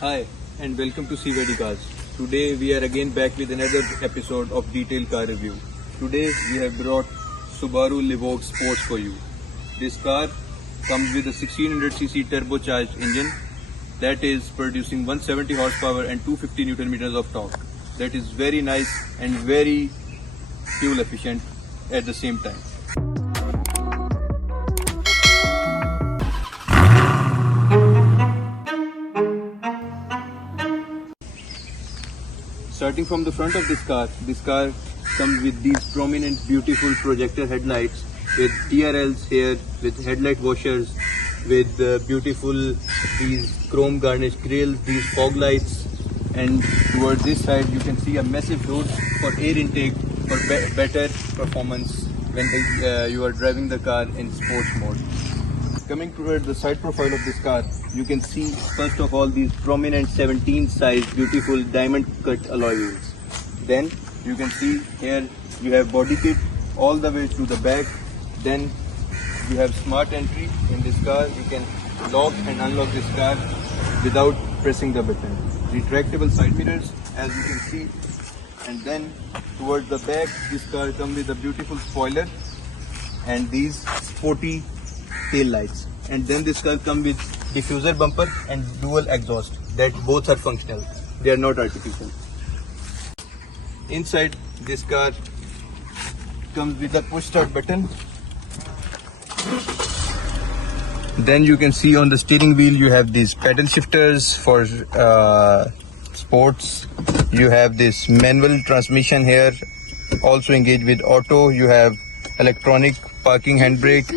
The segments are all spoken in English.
Hi and welcome to CVD Cars. Today we are again back with another episode of Detailed Car Review. Today we have brought Subaru Livogue Sports for you. This car comes with a 1600cc turbocharged engine that is producing 170 horsepower and 250 Newton meters of torque. That is very nice and very fuel efficient at the same time. Starting from the front of this car comes with these prominent, beautiful projector headlights with TRLs here, with headlight washers, with beautiful these chrome garnished grills, these fog lights, and towards this side you can see a massive hood for air intake for better performance when you are driving the car in sports mode. Coming toward the side profile of this car, you can see first of all these prominent 17 size beautiful diamond cut alloy wheels. Then you can see here you have body kit all the way to the back. Then you have smart entry in this car. You can lock and unlock this car without pressing the button. Retractable side mirrors, as you can see. And then towards the back, this car comes with a beautiful spoiler and these sporty tail lights. And then this car comes with diffuser bumper and dual exhaust that both are functional. They are not artificial. Inside this car comes with a push start button. Then you can see on the steering wheel you have these pedal shifters for sports. You have this manual transmission here, also engaged with auto. You have electronic parking handbrake.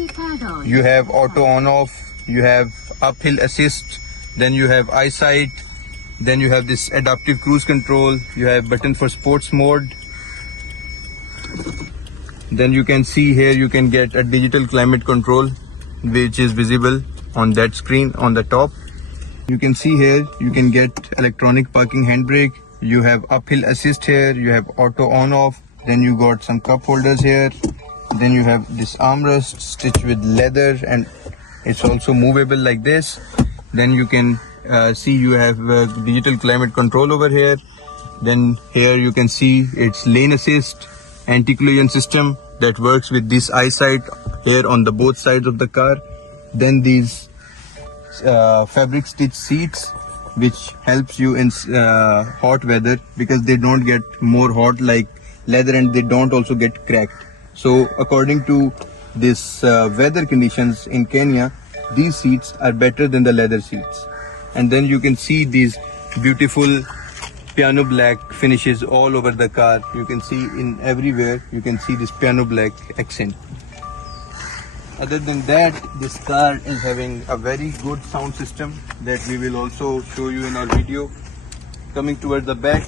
You have auto on off. You have uphill assist. Then you have eyesight. Then you have this adaptive cruise control. You have button for sports mode. Then you can see here you can get a digital climate control, which is visible on that screen on the top. You can see here you can get electronic parking handbrake. You have uphill assist here. You have auto on off. Then you got some cup holders here. Then you have this armrest stitched with leather and it's also movable like this. Then you can see you have digital climate control over here. Then here you can see it's lane assist, anti-collision system that works with this eyesight here on the both sides of the car. Then these fabric stitched seats which helps you in hot weather because they don't get more hot like leather and they don't also get cracked. So according to this weather conditions in Kenya, these seats are better than the leather seats. And then you can see these beautiful piano black finishes all over the car. You can see in everywhere, you can see this piano black accent. Other than that, this car is having a very good sound system that we will also show you in our video. Coming toward the back,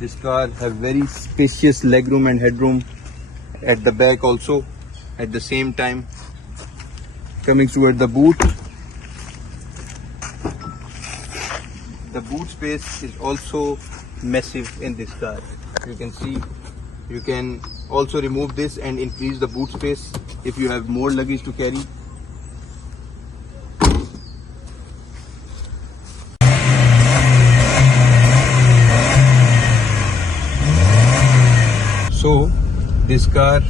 this car has very spacious legroom and headroom at the back also at the same time. Coming toward the boot, the boot space is also massive in this car. You can see you can also remove this and increase the boot space if you have more luggage to carry. So this car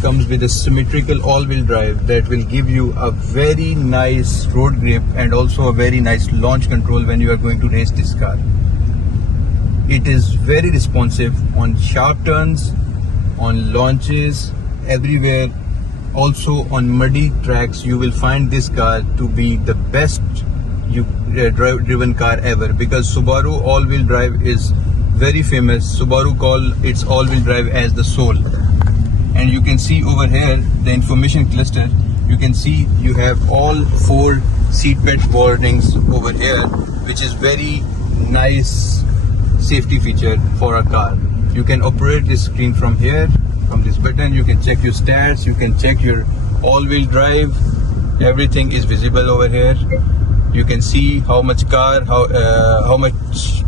comes with a symmetrical all-wheel drive that will give you a very nice road grip and also a very nice launch control when you are going to race this car. It is very responsive on sharp turns, on launches, everywhere. Also on muddy tracks you will find this car to be the best driven car ever because Subaru all-wheel drive is very famous. Subaru call its all-wheel drive as the soul. And you can see over here the information cluster. You can see you have all 4 seatbelt warnings over here, which is very nice safety feature for a car. You can operate this screen from here, from this button. You can check your stats, you can check your all-wheel drive. Everything is visible over here. You can see how much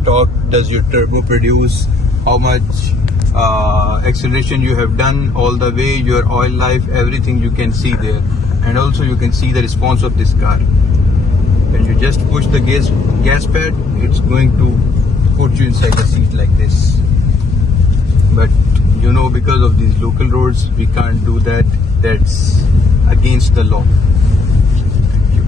torque does your turbo produce, how much acceleration you have done all the way, your oil life, everything you can see there. And also you can see the response of this car. When you just push the gas pad, it's going to put you inside the seat like this. But you know, because of these local roads, we can't do that. That's against the law. Thank you.